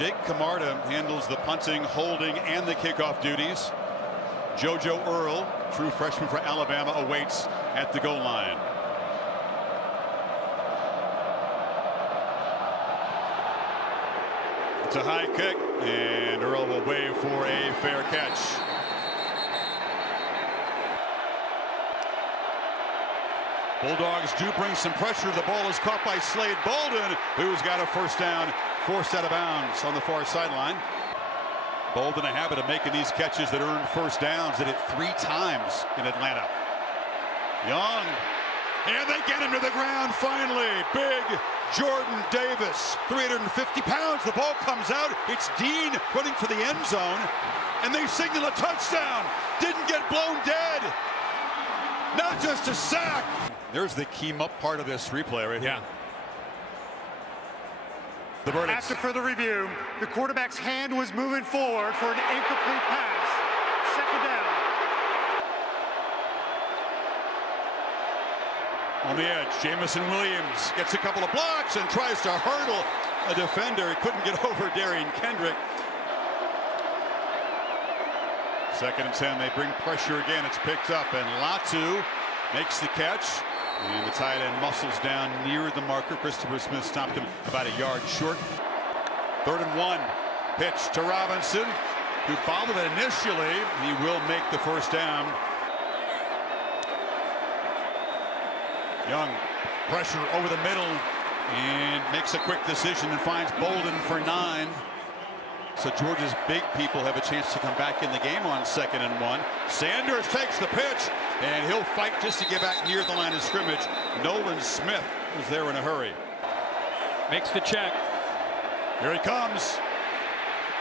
Jake Camarda handles the punting, holding, and the kickoff duties. JoJo Earl, true freshman for Alabama, awaits at the goal line. It's a high kick, and Earl will wave for a fair catch. Bulldogs do bring some pressure. The ball is caught by Slade Bolden, who's got a first down, forced out of bounds on the far sideline. Bolden, a habit of making these catches that earn first downs. Did it 3 times in Atlanta. Young, and they get him to the ground finally. Big Jordan Davis, 350 pounds. The ball comes out. It's Dean running for the end zone, and they signal a touchdown. Didn't get blown dead. Not just a sack. There's the keem up part of this replay right here. The verdict. After further review, the quarterback's hand was moving forward for an incomplete pass. Second down. On the edge, Jamison Williams gets a couple of blocks and tries to hurdle a defender. He couldn't get over Darian Kendrick. 2nd and 10, they bring pressure again. It's picked up, and Latu makes the catch. And the tight end muscles down near the marker. Christopher Smith stopped him about a yard short. 3rd and 1. Pitch to Robinson, who bobbled it initially. He will make the first down. Young, pressure over the middle, and makes a quick decision and finds Bolden for 9. So Georgia's big people have a chance to come back in the game on 2nd and 1. Sanders takes the pitch, and he'll fight just to get back near the line of scrimmage. Nolan Smith was there in a hurry. Makes the check. Here he comes.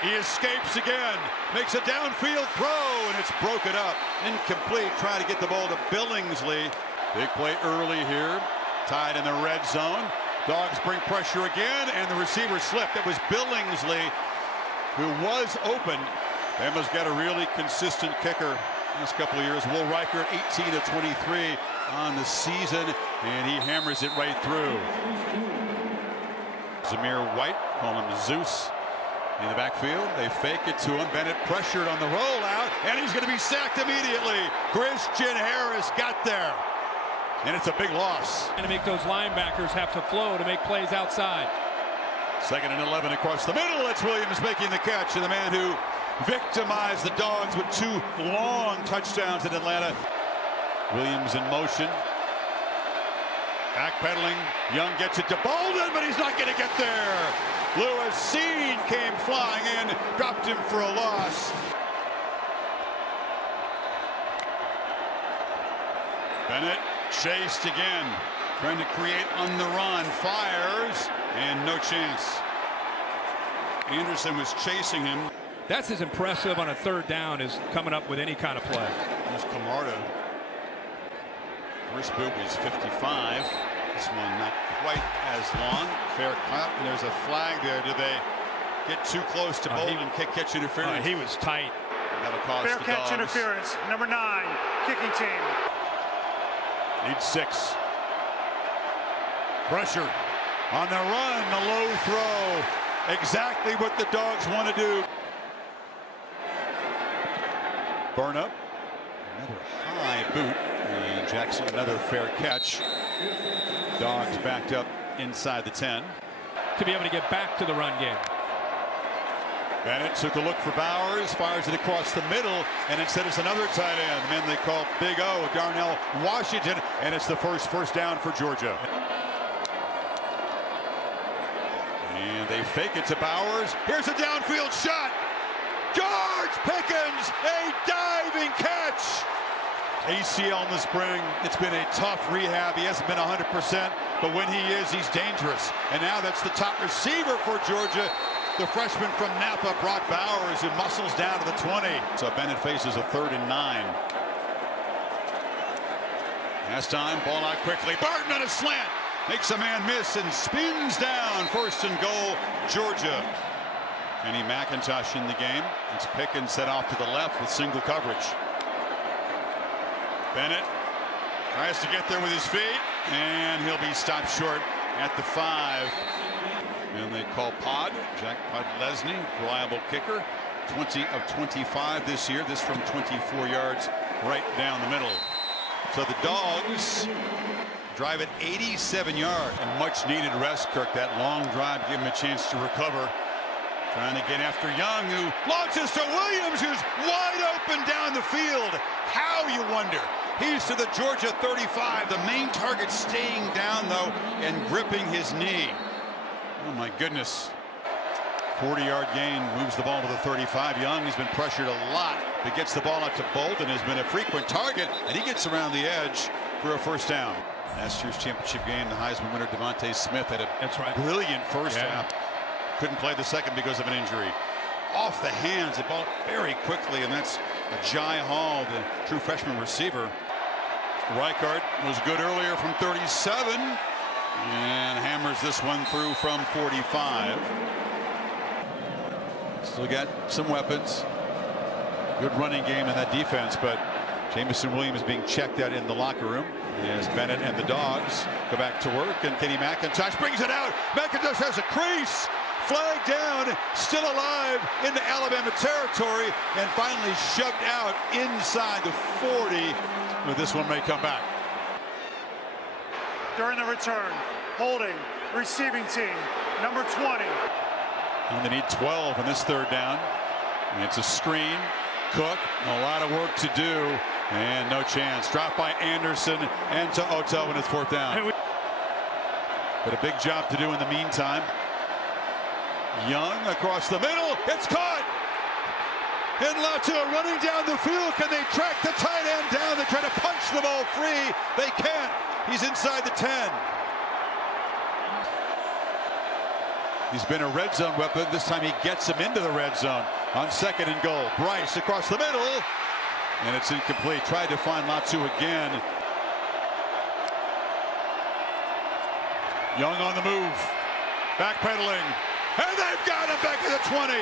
He escapes again. Makes a downfield throw, and it's broken up. Incomplete, trying to get the ball to Billingsley. Big play early here. Tied in the red zone. Dogs bring pressure again, and the receiver slipped. It was Billingsley who was open. Bama's got a really consistent kicker last couple of years. Will Riker, 18 of 23 on the season, and he hammers it right through. Zamir White, call him Zeus, in the backfield. They fake it to him. Bennett pressured on the rollout, and he's going to be sacked immediately. Christian Harris got there, and it's a big loss. And to make those linebackers have to flow to make plays outside. 2nd and 11 across the middle. It's Williams making the catch, and the man who victimized the Dogs with 2 long touchdowns in Atlanta. Williams in motion. Backpedaling. Young gets it to Bolden, but he's not going to get there. Lewis Seen came flying in, dropped him for a loss. Bennett chased again, trying to create on the run. Fires, and no chance. Anderson was chasing him. That's as impressive on a 3rd down as coming up with any kind of play. There's Camarda. First boot was 55. This one not quite as long. Fair cut, and there's a flag there. Do they get too close to Bolden and catch interference? He was tight. That'll cost fair the catch Dogs. interference. Number 9, kicking team. Need 6. Pressure on the run, the low throw. Exactly what the Dogs want to do. Burn up. Another high boot. And Jackson, another fair catch. Dogs backed up inside the 10. To be able to get back to the run game. Bennett took a look for Bowers, fires it across the middle, and instead it's another tight end. The man they call Big O, Darnell Washington, and it's the first down for Georgia. And they fake it to Bowers. Here's a downfield shot. George Pickens, a diving catch. ACL in the spring. It's been a tough rehab. He hasn't been 100%, but when he is, he's dangerous. And now that's the top receiver for Georgia. The freshman from Napa, Brock Bowers, who muscles down to the 20. So Bennett faces a 3rd and 9. Last time, ball out quickly. Barton on a slant. Makes a man miss and spins down. 1st and goal, Georgia. Kenny McIntosh in the game. It's Pickens set off to the left with single coverage. Bennett tries to get there with his feet, and he'll be stopped short at the 5. And they call Pod, Jack Podlesny, reliable kicker. 20 of 25 this year. This from 24 yards right down the middle. So the Dogs drive at 87 yards. And much needed rest, Kirk. That long drive give him a chance to recover. Trying to get after Young, who launches to Williams, who's wide open down the field. How, you wonder? He's to the Georgia 35. The main target staying down, though, and gripping his knee. Oh, my goodness. 40-yard gain, moves the ball to the 35. Young has been pressured a lot, but gets the ball out to Bolden, has been a frequent target, and he gets around the edge for a first down. Last year's championship game, the Heisman winner Devontae Smith had a brilliant first half. Couldn't play the second because of an injury. Off the hands, the ball very quickly, and that's Ajay Hall, the true freshman receiver. Reichard was good earlier from 37, and hammers this one through from 45. Still got some weapons. Good running game in that defense, but Jameson Williams being checked out in the locker room as Bennett and the Dogs go back to work, and Kenny McIntosh brings it out. McIntosh has a crease. Flag down, still alive into Alabama territory, and finally shoved out inside the 40. But this one may come back. During the return, holding, receiving team, number 20. And they need 12 in this third down. And it's a screen. Cook, a lot of work to do, and no chance. Dropped by Anderson and to Oto, and it's fourth down. But a big job to do in the meantime. Young across the middle, it's caught! And Latu running down the field. Can they track the tight end down? They try to punch the ball free. They can't. He's inside the 10. He's been a red zone weapon. This time he gets him into the red zone on second and goal. Bryce across the middle, and it's incomplete. Tried to find Latu again. Young on the move, backpedaling. And they've got him back to the 20.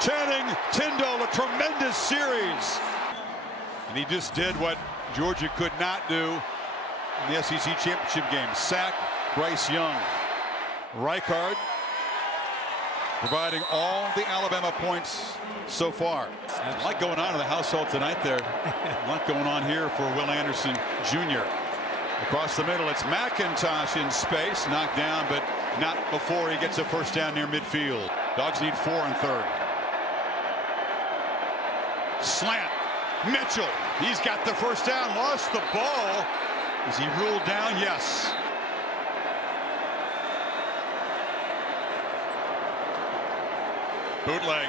Channing Tindall, a tremendous series. And he just did what Georgia could not do in the SEC championship game. Sack Bryce Young. Reichard providing all the Alabama points so far. A lot going on in the household tonight there. A lot going on here for Will Anderson Jr. Across the middle, it's McIntosh in space. Knocked down, but not before he gets a first down near midfield. Dogs need 4 and third. Slant. Mitchell. He's got the first down. Lost the ball. Is he ruled down? Yes. Bootleg.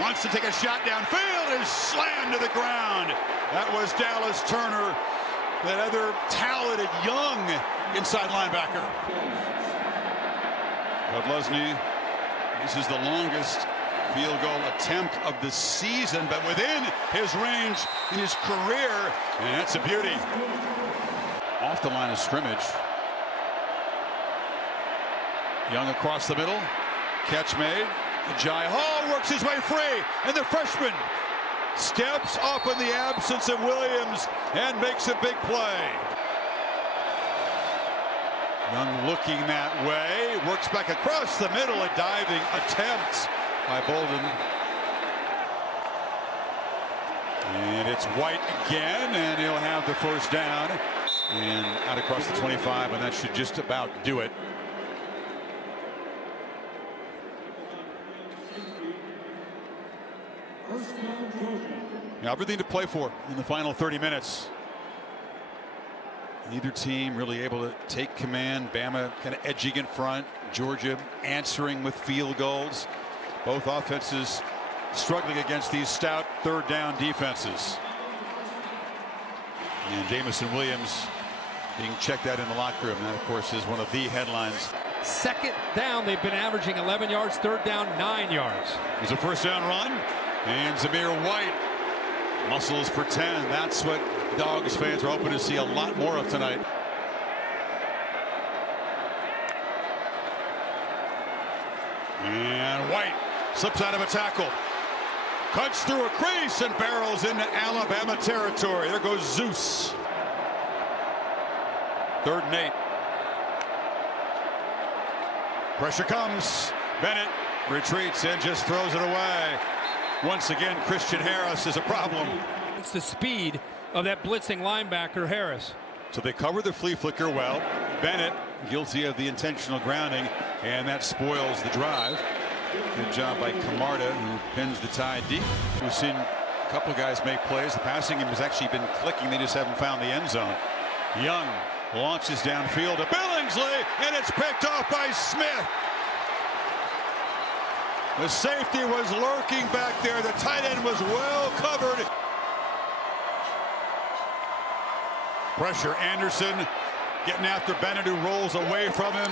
Wants to take a shot downfield. Is slammed to the ground. That was Dallas Turner, that other talented young inside linebacker. Podlesny, this is the longest field goal attempt of the season, but within his range in his career, and that's a beauty. Off the line of scrimmage. Young across the middle. Catch made. Ajay Hall works his way free, and the freshman steps up in the absence of Williams and makes a big play. Young looking that way, works back across the middle, a diving attempt by Bolden. And it's White again, and he'll have the first down. And out across the 25, and that should just about do it. Now everything to play for in the final 30 minutes. Neither team really able to take command. Bama kind of edging in front. Georgia answering with field goals. Both offenses struggling against these stout third down defenses. And Jameson Williams being checked out in the locker room. That, of course, is one of the headlines. Second down, they've been averaging 11 yards. Third down, 9 yards. It's a first down run. And Zamir White muscles for 10. That's what Dogs fans are hoping to see a lot more of tonight. And White slips out of a tackle. Cuts through a crease and barrels into Alabama territory. There goes Zeus. 3rd and 8. Pressure comes. Bennett retreats and just throws it away. Once again, Christian Harris is a problem. It's the speed of that blitzing linebacker, Harris. So they cover the flea flicker well. Bennett guilty of the intentional grounding, and that spoils the drive. Good job by Camarda, who pins the tie deep. We've seen a couple of guys make plays. The passing game has actually been clicking. They just haven't found the end zone. Young launches downfield to Billingsley, and it's picked off by Smith. The safety was lurking back there. The tight end was well covered. Pressure, Anderson getting after Bennett, who rolls away from him.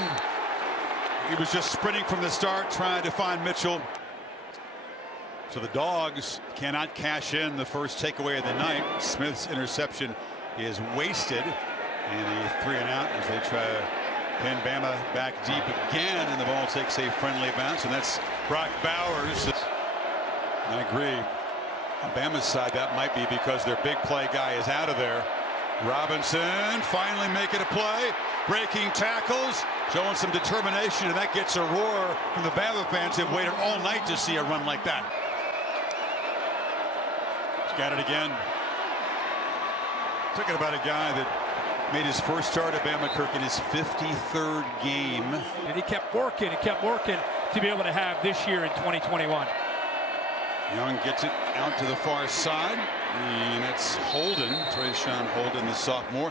He was just sprinting from the start, trying to find Mitchell. So the Dogs cannot cash in the first takeaway of the night. Smith's interception is wasted, and a 3-and-out as they try to pin Bama back deep again, and the ball takes a friendly bounce, and that's Brock Bowers. I agree. On Bama's side, that might be because their big play guy is out of there. Robinson finally making a play, breaking tackles, showing some determination, and that gets a roar from the Bama fans. They've waited all night to see a run like that. He's got it again. Talking about a guy that made his first start at Bama, Kirk, in his 53rd game. And he kept working to be able to have this year in 2021. Young gets it out to the far side, and it's Holden, Trayshawn Holden, the sophomore.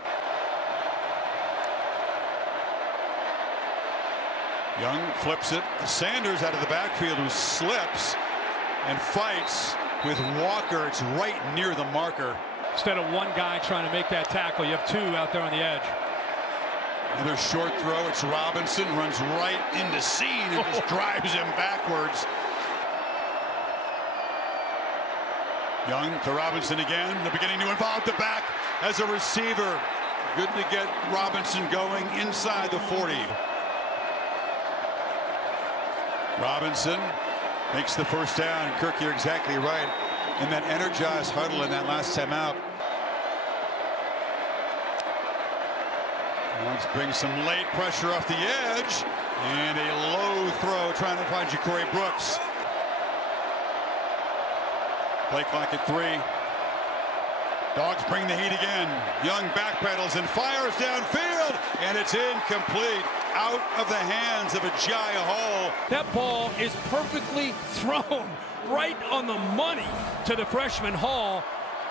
Young flips it to Sanders out of the backfield, who slips and fights with Walker. It's right near the marker. Instead of one guy trying to make that tackle, you have two out there on the edge. Another short throw. It's Robinson, runs right into Sean and just drives him backwards. Young to Robinson again. They're beginning to involve the back as a receiver. Good to get Robinson going inside the 40. Robinson makes the first down. Kirk, you're exactly right. In that energized huddle in that last time out. Let's bring some late pressure off the edge. And a low throw trying to find Ja'Cory Brooks. Play clock at 3. Dogs bring the heat again. Young backpedals and fires downfield, and it's incomplete. Out of the hands of Agiye Hall. That ball is perfectly thrown right on the money to the freshman Hall,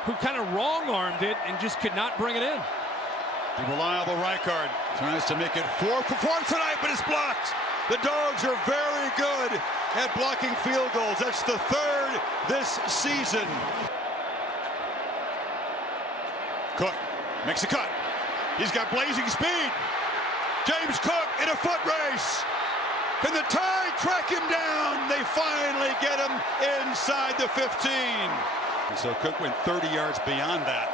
who kind of wrong-armed it and just could not bring it in. The reliable Reichard tries to make it 4 for 4 tonight, but it's blocked. The Dogs are very good at blocking field goals. That's the 3rd this season. Cook makes a cut. He's got blazing speed. James Cook in a foot race. Can the Tide track him down? They finally get him inside the 15. And so Cook went 30 yards beyond that.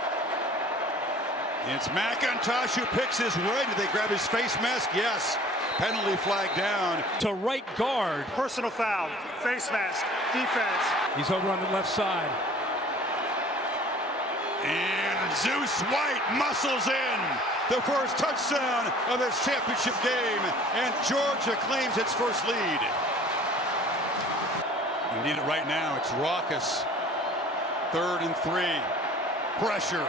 It's McIntosh who picks his way. Did they grab his face mask? Yes. Penalty flag down. To right guard. Personal foul, face mask, defense. He's over on the left side. And Zeus White muscles in. The first touchdown of this championship game. And Georgia claims its first lead. You need it right now. It's raucous. 3rd and 3. Pressure.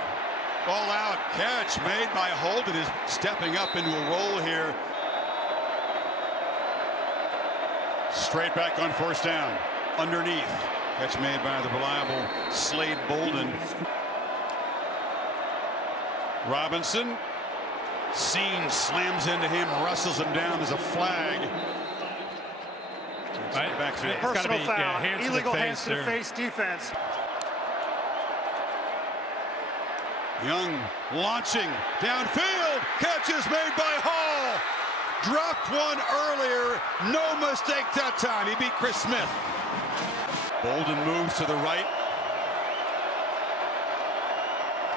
Ball out. Catch made by Holden, is stepping up into a roll here. Straight back on first down. Underneath. Catch made by the reliable Slade Bolden. Robinson. Sean slams into him, wrestles him down. There's a flag. Right. Backfield. Personal foul. Yeah, hands Illegal to the hands face to the face defense. Young launching downfield. Catch is made by Hall. Dropped one earlier. No mistake that time. He beat Chris Smith. Bolden moves to the right.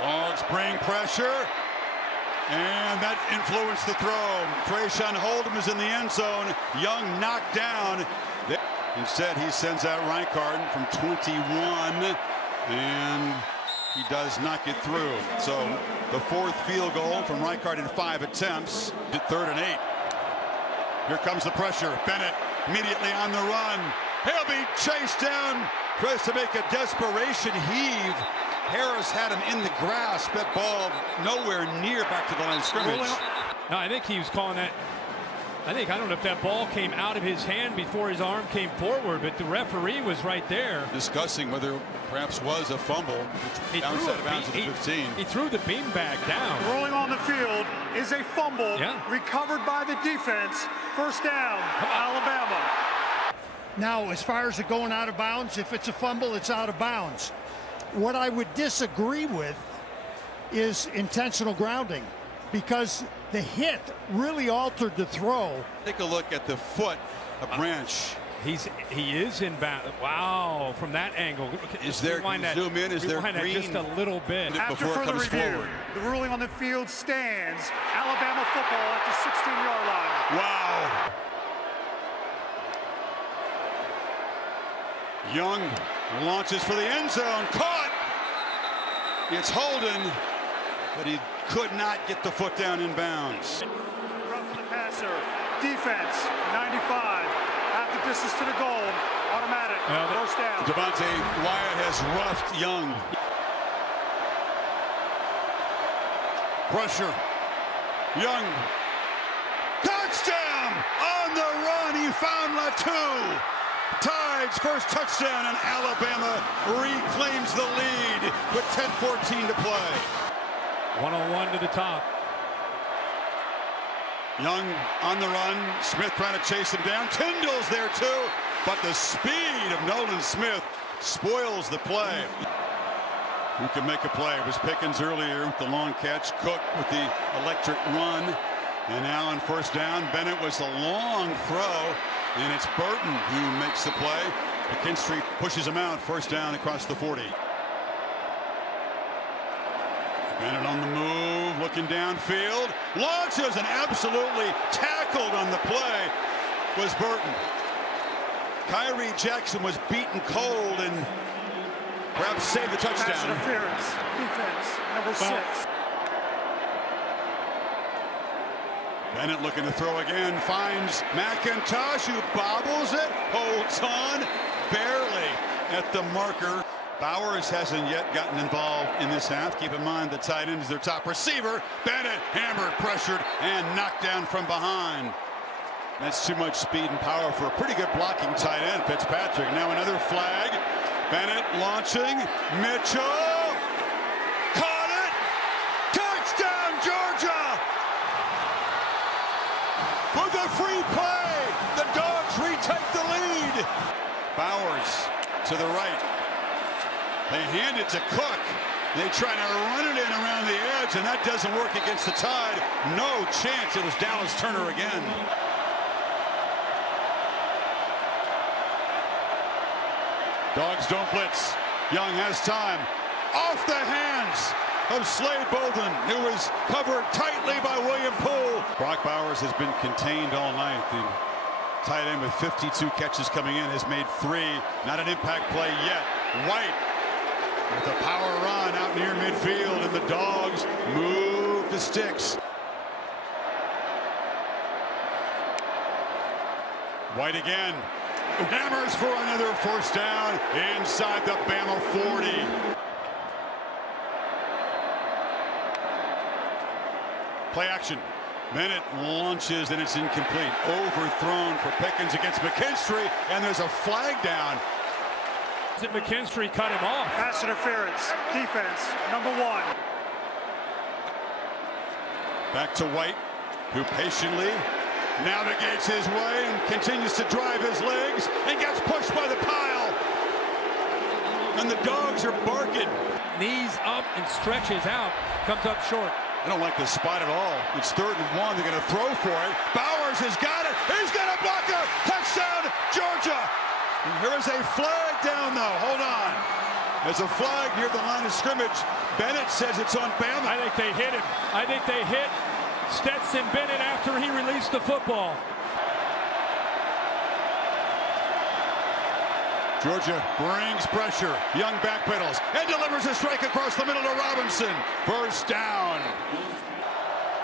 Dogs bring pressure. And that influenced the throw. Trayshawn Holden is in the end zone. Young knocked down. Instead, he sends out Reichard from 21. And he does not get through. So the 4th field goal from Reichard in 5 attempts. 3rd and 8. Here comes the pressure. Bennett immediately on the run. He'll be chased down. Tries to make a desperation heave. Harris had him in the grasp. That ball nowhere near back to the line of scrimmage. No, I think he was calling that. I don't know if that ball came out of his hand before his arm came forward, but the referee was right there. Discussing whether it perhaps was a fumble. He bounced out of bounds at the 15. He threw the beanbag down. Rolling on the field is a fumble recovered by the defense. First down, Alabama. Now, as far as it going out of bounds, if it's a fumble, it's out of bounds. What I would disagree with is intentional grounding, because the hit really altered the throw. Take a look at the foot of Branch. He is in bounds. Wow, from that angle. Is there, zoom in, is there green? Just a little bit. After further review, the ruling on the field stands. Alabama football at the 16-yard line. Wow. Young launches for the end zone. Caught. It's Holden, but he could not get the foot down in bounds. Rough for the passer. Defense, 95. Half the distance to the goal. Automatic. First down. Devontae Wyatt has roughed Young. Pressure. Young. Touchdown! On the run, he found Latu. Tide's first touchdown, and Alabama reclaims the lead with 10:14 to play. 1-on-1 to the top. Young on the run. Smith trying to chase him down. Tyndall's there too, but the speed of Nolan Smith spoils the play. Who can make a play? It was Pickens earlier with the long catch. Cook with the electric run. And now on first down, Bennett was a long throw, and it's Burton who makes the play. McKinstry pushes him out. First down across the 40. Bennett on the move, looking downfield. Launches and absolutely tackled on the play was Burton. Kyrie Jackson was beaten cold and perhaps saved the touchdown. Pass interference. Defense, number 6. Bennett looking to throw again, finds McIntosh, who bobbles it, holds on barely at the marker. Bowers hasn't yet gotten involved in this half. Keep in mind the tight end is their top receiver. Bennett hammered, pressured, and knocked down from behind. That's too much speed and power for a pretty good blocking tight end, Fitzpatrick. Now another flag. Bennett launching. Mitchell caught it. Touchdown, Georgia! With a free play, the Dogs retake the lead. Bowers to the right. They hand it to Cook. They try to run it in around the edge, and that doesn't work against the Tide. No chance. It was Dallas Turner again. Dogs don't blitz. Young has time. Off the hands of Slade Bolden, who was covered tightly by William Poole. Brock Bowers has been contained all night. The tight end with 52 catches coming in has made 3. Not an impact play yet. White with a power run out near midfield, and the Dogs move the sticks. White again. Hammers for another first down inside the Bama 40. Play action. Bennett launches, and it's incomplete. Overthrown for Pickens against McKinstry, and there's a flag down. McKinstry cut him off. Pass interference. Defense, number 1. Back to White, who patiently navigates his way and continues to drive his legs and gets pushed by the pile. And the Dogs are barking. Knees up and stretches out. Comes up short. I don't like this spot at all. It's 3rd and 1. They're going to throw for it. Bowers has got it. He's got a blocker. Touchdown, Georgia. And here is a flag down, though. Hold on. There's a flag near the line of scrimmage. Bennett says it's on Bama. I think they hit him. I think they hit Stetson Bennett after he released the football. Georgia brings pressure. Young backpedals and delivers a strike across the middle to Robinson. First down.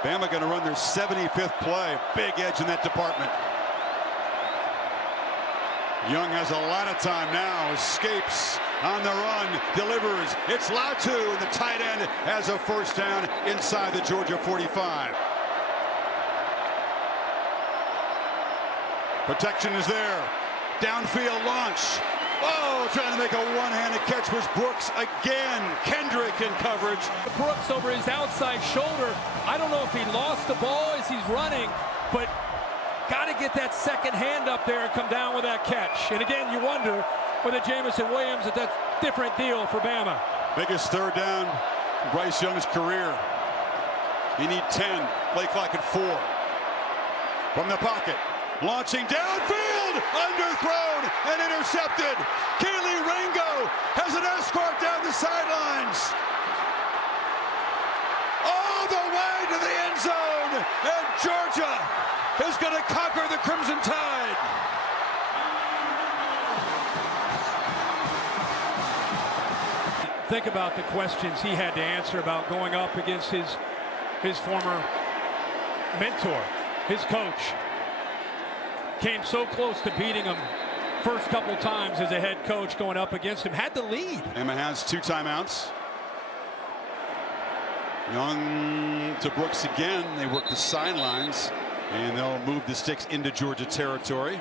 Bama going to run their 75th play. Big edge in that department. Young has a lot of time now, escapes on the run, delivers. It's Latu, and the tight end has a first down inside the Georgia 45. Protection is there. Downfield launch. Oh, trying to make a one-handed catch was Brooks again. Kendrick in coverage. Brooks over his outside shoulder. I don't know if he lost the ball as he's running, but got to get that second hand up there and come down with that catch. And again, you wonder whether Jamison Williams, that's a different deal for Bama. Biggest third down in Bryce Young's career. You need 10. Play clock at 4. From the pocket. Launching downfield, underthrown and intercepted. Keely Ringo has an escort down the sidelines. All the way to the end zone, and Georgia is going to conquer the Crimson Tide. Think about the questions he had to answer about going up against his former mentor, his coach. Came so close to beating him first couple times as a head coach going up against him. Had the lead. Emma has 2 timeouts. Young to Brooks again. They work the sidelines, and they'll move the sticks into Georgia territory.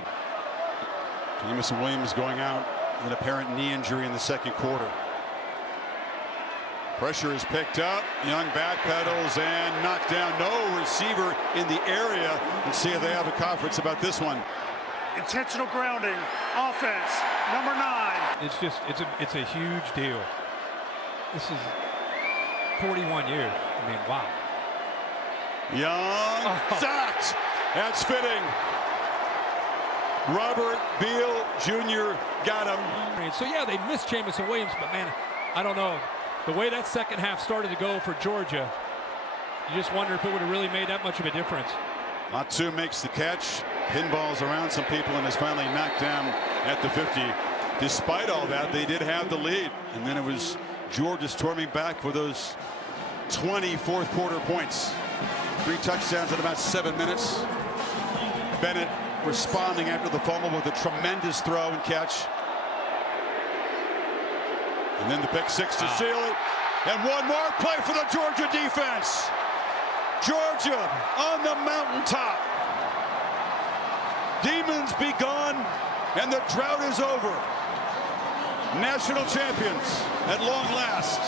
Jamison Williams going out with an apparent knee injury in the second quarter. Pressure is picked up. Young backpedals and knocked down. No receiver in the area. Let's see if they have a conference about this one. Intentional grounding. Offense. Number 9. It's a huge deal. This is 41 years. I mean, wow. Young sacked. That's fitting. Robert Beal Jr. got him. So yeah, they missed Jamison Williams, but man, I don't know. The way that second half started to go for Georgia, you just wonder if it would have really made that much of a difference. Latu makes the catch, pinballs around some people, and is finally knocked down at the 50. Despite all that, they did have the lead, and then it was Georgia storming back for those 20 fourth quarter points. 3 touchdowns in about 7 minutes. Bennett responding after the fumble with a tremendous throw and catch. And then the pick 6 to seal it. And one more play for the Georgia defense. Georgia on the mountaintop. Demons be gone, and the drought is over. National champions at long last.